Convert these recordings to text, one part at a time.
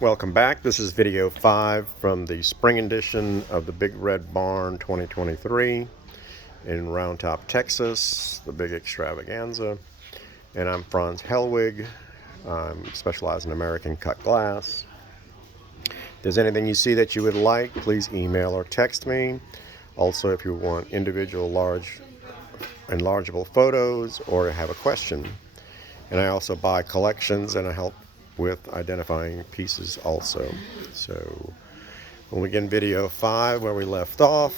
Welcome back. This is video 5 from the spring edition of the Big Red Barn 2023 in Round Top, Texas, the big extravaganza. And I'm Franz Hellwig. I'm specialized in American cut glass. If there's anything you see that you would like, please email or text me. Also, if you want individual large enlargeable photos or have a question. And I also buy collections and I help with identifying pieces also. So when we get in video 5 where we left off,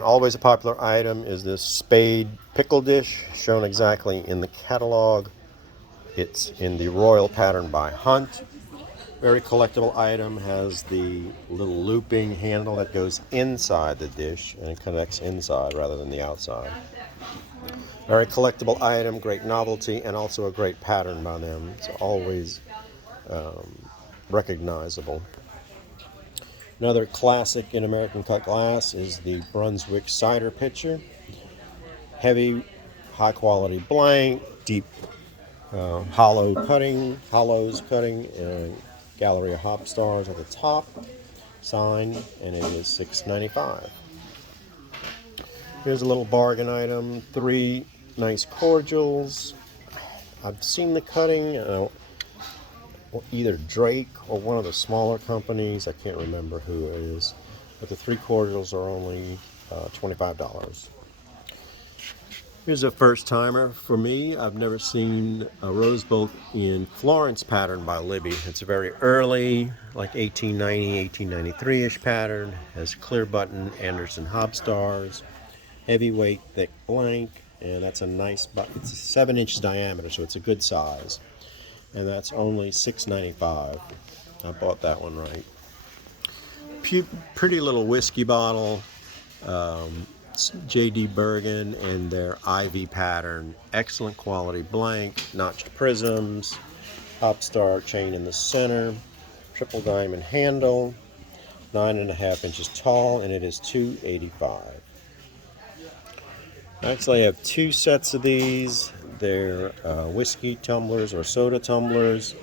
always a popular item is this spade pickle dish shown exactly in the catalog. It's in the royal pattern by Hunt. Very collectible item, has the little looping handle that goes inside the dish and it connects inside rather than the outside. Very collectible item, great novelty, and also a great pattern by them. It's always recognizable. Another classic in American cut glass is the Brunswick cider pitcher. Heavy, high quality blank, deep hollows cutting, and Galleria Hop Stars at the top. Signed, and it is $6.95. Here's a little bargain item, 3 nice cordials. I've seen the cutting, either Drake or one of the smaller companies. I can't remember who it is, but the 3 cordials are only $25. Here's a first timer for me. I've never seen a rose bolt in Florence pattern by Libby. It's a very early, like 1890, 1893-ish pattern. Has clear button Anderson Hop Stars. Heavyweight, thick blank, and that's a nice, it's 7 inches diameter, so it's a good size. And that's only $6.95. I bought that one right. Pretty little whiskey bottle, J.D. Bergen and their Ivy pattern. Excellent quality blank, notched prisms, Hop Star chain in the center, triple diamond handle, 9.5 inches tall, and it is $2.85. Actually, I have 2 sets of these. They're whiskey tumblers or soda tumblers.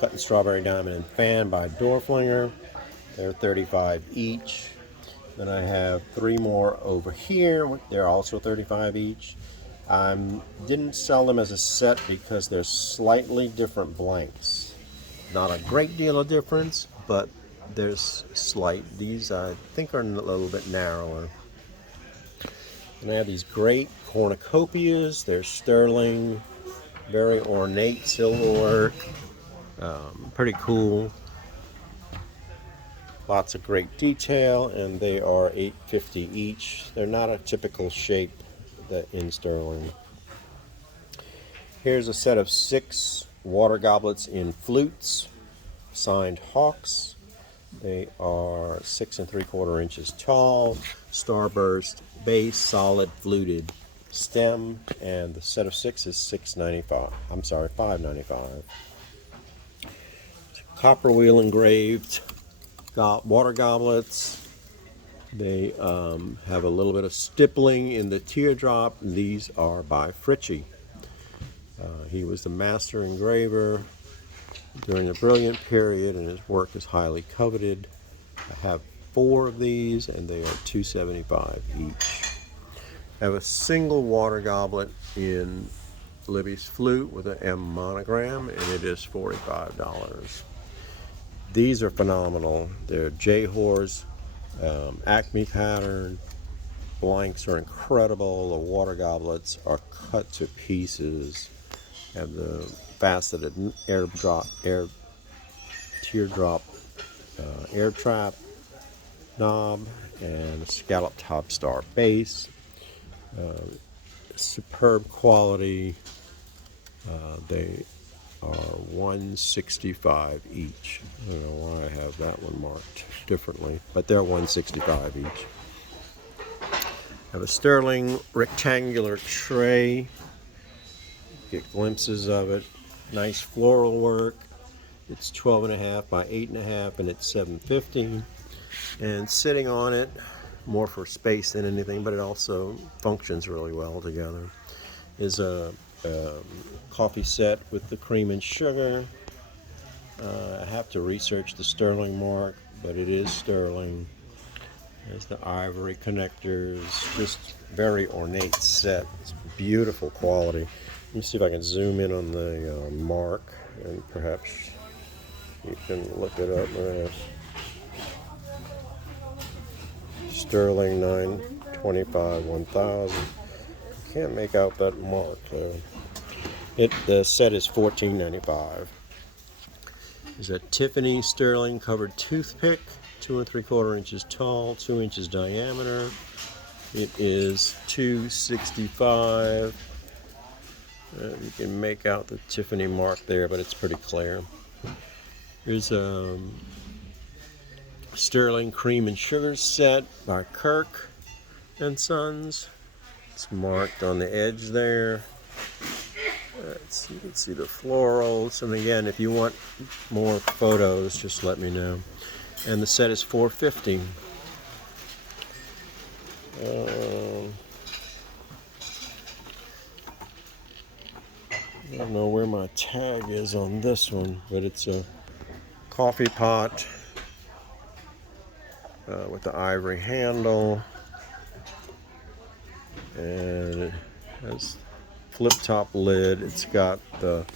Cut in Strawberry Diamond and Fan by Dorflinger. They're $35 each. Then I have 3 more over here. They're also $35 each. I didn't sell them as a set because they're slightly different blanks. Not a great deal of difference, but there's slight. These I think are a little bit narrower. And I have these great cornucopias. They're sterling, very ornate silverwork, pretty cool. Lots of great detail, and they are $8.50 each. They're not a typical shape in sterling. Here's a set of 6 water goblets in flutes, signed Hawks. They are 6 3/4 inches tall, starburst base, solid fluted stem, and the set of 6 is $5.95. Copper wheel engraved water goblets. They have a little bit of stippling in the teardrop. These are by Fritchie. He was the master engraver during a brilliant period, and his work is highly coveted. I have 4 of these, and they are $2.75 each. I have a single water goblet in Libby's flute with an M monogram, and it is $45. These are phenomenal. They're J-Horse, Acme pattern. Blanks are incredible. The water goblets are cut to pieces. Have the faceted teardrop air trap knob and a scalloped Hop Star base. Superb quality. They are $165 each. I don't know why I have that one marked differently, but they're $165 each. I have a sterling rectangular tray. Get glimpses of it. Nice floral work. It's 12.5 by 8.5, and it's $7.50. And sitting on it, more for space than anything, but it also functions really well together, is a coffee set with the cream and sugar, I have to research the sterling mark, but it is sterling. There's the ivory connectors, just very ornate set. It's beautiful quality. Let me see if I can zoom in on the mark, and perhaps you can look it up. Sterling 925 1000. Can't make out that mark. The set is $14.95. There's a Tiffany sterling covered toothpick, 2 3/4 inches tall, 2 inches diameter. It is $2.65. You can make out the Tiffany mark there, but it's pretty clear. Here's a sterling cream and sugar set by Kirk and Sons. It's marked on the edge there. You can see the florals, and again, if you want more photos, just let me know. And the set is $4.50. I don't know where my tag is on this one, but it's a coffee pot with the ivory handle, and it has flip top lid. It's got the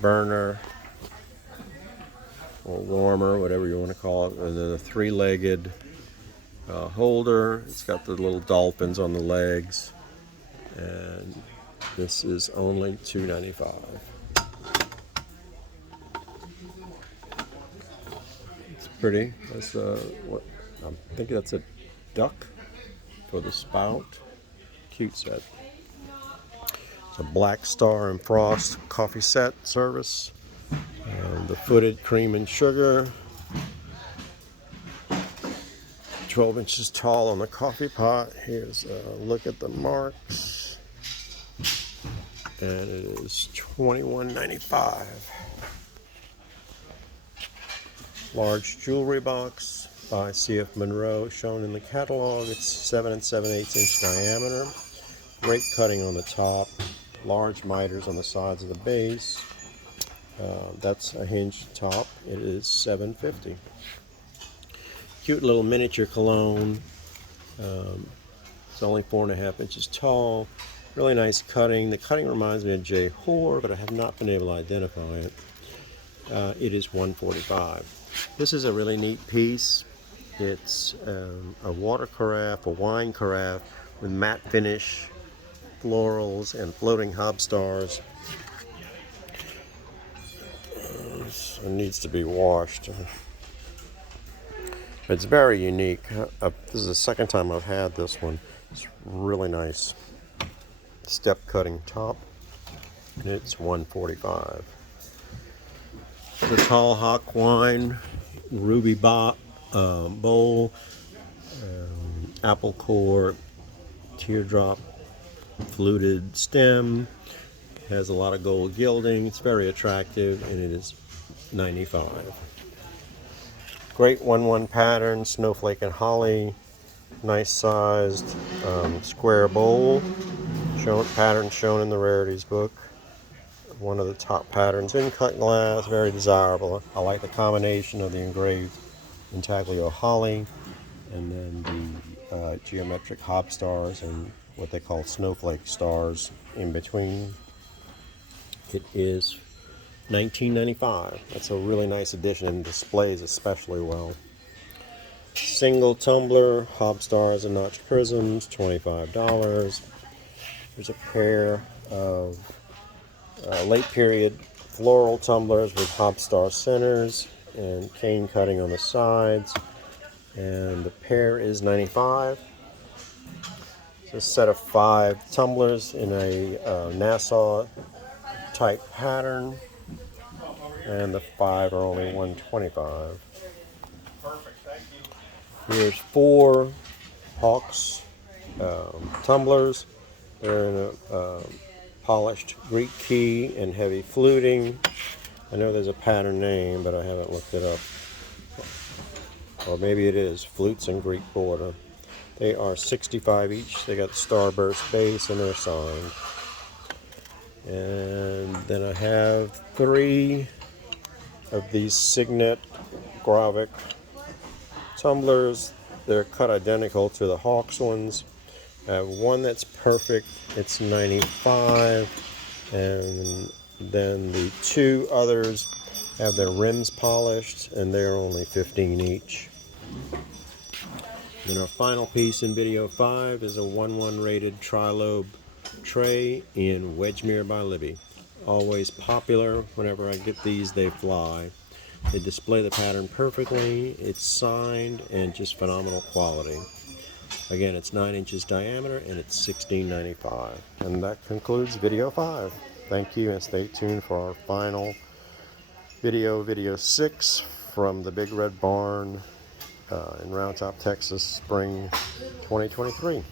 burner or warmer, whatever you want to call it, and then a 3-legged holder. It's got the little dolphins on the legs, and this is only $2.95. It's pretty. That's what I think that's a duck for the spout. Cute set. It's a Black Star and Frost coffee set service. The footed cream and sugar. 12 inches tall on the coffee pot. Here's a look at the marks. And it is $21.95. Large jewelry box by C.F. Monroe, shown in the catalog. It's 7 7/8 inch diameter. Great cutting on the top. Large miters on the sides of the base. That's a hinged top. It is $7.50. Cute little miniature cologne. It's only 4.5 inches tall. Really nice cutting. The cutting reminds me of J. Hoare, but I have not been able to identify it. It is $1.45. This is a really neat piece. It's a water carafe, a wine carafe with matte finish, florals, and floating hob stars. It needs to be washed. It's very unique. This is the second time I've had this one. It's really nice. Step cutting top. And it's $1.45. The tall hock wine ruby bowl, apple core, teardrop fluted stem. Has a lot of gold gilding. It's very attractive, and it is $95. Great 1/1 pattern, snowflake and holly. Nice sized square bowl. Pattern shown in the rarities book. One of the top patterns in cut glass. Very desirable. I like the combination of the engraved intaglio holly and then the geometric hob stars and what they call snowflake stars in between. It is $19.95. That's a really nice addition and displays especially well. Single tumbler, hob stars and notched prisms, $25. There's a pair of late period floral tumblers with hob star centers and cane cutting on the sides. And the pair is $95. It's a set of 5 tumblers in a Nassau type pattern, and the 5 are only $125. Here's 4 Hawks tumblers. They're in a polished Greek key and heavy fluting. I know there's a pattern name, but I haven't looked it up. Or maybe it is Flutes and Greek border. They are $65 each. They got the starburst base and they're signed. And then I have 3 of these Signet Gravik tumblers. They're cut identical to the Hawks ones. I have one that's perfect, it's 95, and then the two others have their rims polished, and they're only 15 each. Then our final piece in video 5 is a 1-1 rated tri-lobe tray in Wedgmere by Libby. Always popular. Whenever I get these, they fly. They display the pattern perfectly. It's signed and just phenomenal quality. Again, it's 9 inches diameter and it's $16.95. And that concludes video 5. Thank you, and stay tuned for our final video 6 from the Big Red Barn in Round Top, Texas, spring 2023.